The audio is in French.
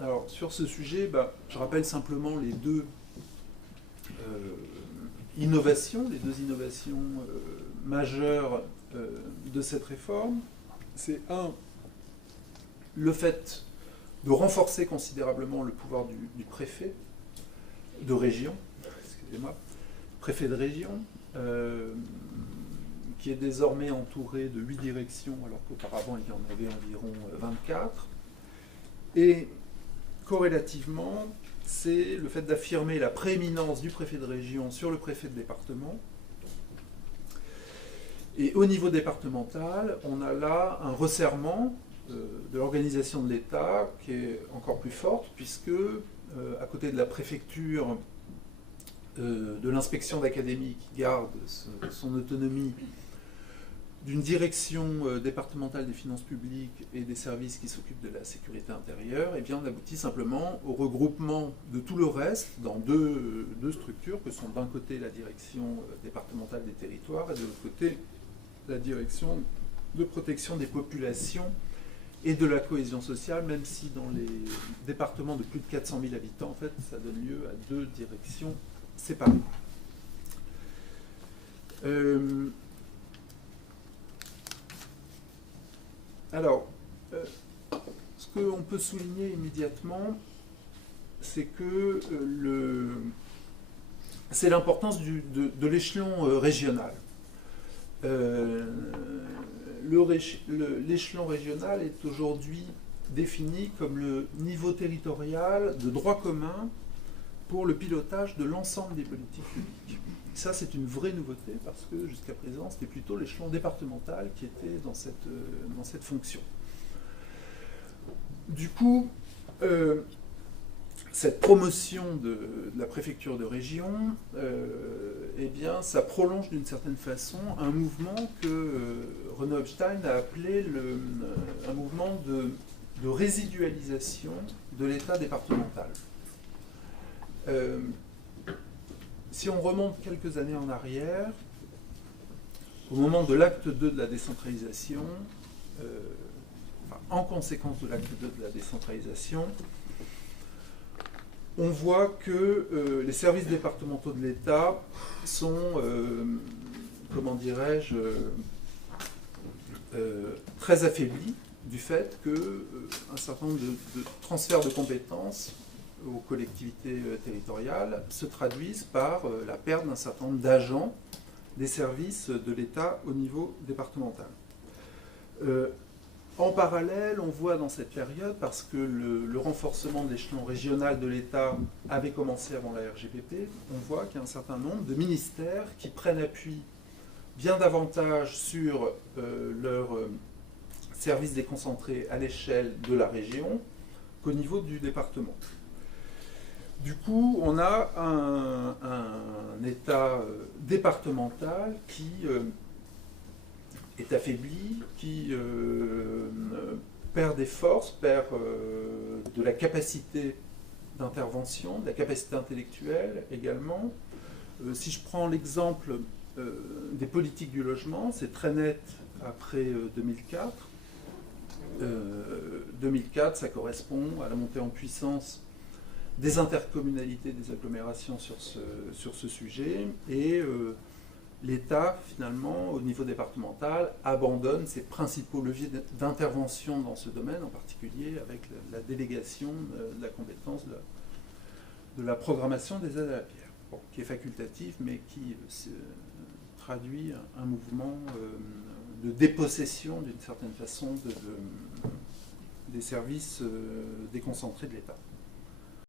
Alors, sur ce sujet, je rappelle simplement les deux innovations, majeures de cette réforme. C'est le fait de renforcer considérablement le pouvoir du préfet de région, préfet de région, qui est désormais entouré de 8 directions, alors qu'auparavant il y en avait environ 24. Et corrélativement, c'est le fait d'affirmer la prééminence du préfet de région sur le préfet de département. Et au niveau départemental, on a là un resserrement de l'organisation de l'État qui est encore plus forte, puisque à côté de la préfecture, de l'inspection d'académie qui garde son autonomie, d'une direction départementale des finances publiques et des services qui s'occupent de la sécurité intérieure, et bien on aboutit simplement au regroupement de tout le reste dans deux structures que sont d'un côté la direction départementale des territoires et de l'autre côté la direction de protection des populations et de la cohésion sociale, même si dans les départements de plus de 400 000 habitants, en fait, ça donne lieu à deux directions séparées. Alors, ce qu'on peut souligner immédiatement, c'est que c'est l'importance de l'échelon régional. L'échelon régional est aujourd'hui défini comme le niveau territorial de droit commun pour le pilotage de l'ensemble des politiques publiques. Ça, c'est une vraie nouveauté parce que jusqu'à présent, c'était plutôt l'échelon départemental qui était dans cette fonction. Du coup, cette promotion de la préfecture de région, eh bien, ça prolonge d'une certaine façon un mouvement que Renaud Hopstein a appelé un mouvement de résidualisation de l'État départemental. Si on remonte quelques années en arrière, au moment de l'acte 2 de la décentralisation, en conséquence de l'acte 2 de la décentralisation, on voit que les services départementaux de l'État sont, comment dirais-je, très affaiblis du fait qu'un certain nombre de transferts de compétences aux collectivités territoriales se traduisent par la perte d'un certain nombre d'agents des services de l'État au niveau départemental. En parallèle, on voit dans cette période, parce que le renforcement de l'échelon régional de l'État avait commencé avant la RGPP, on voit qu'il y a un certain nombre de ministères qui prennent appui bien davantage sur leurs services déconcentrés à l'échelle de la région qu'au niveau du département. Du coup, on a un État départemental qui est affaibli, qui perd des forces, perd de la capacité d'intervention, de la capacité intellectuelle également. Si je prends l'exemple des politiques du logement, c'est très net après 2004. 2004, ça correspond à la montée en puissance des intercommunalités, des agglomérations sur ce sujet, et l'État, finalement, au niveau départemental, abandonne ses principaux leviers d'intervention dans ce domaine, en particulier avec la délégation de la compétence de la programmation des aides à la pierre, qui est facultative, mais qui traduit un mouvement de dépossession, d'une certaine façon, des services déconcentrés de l'État.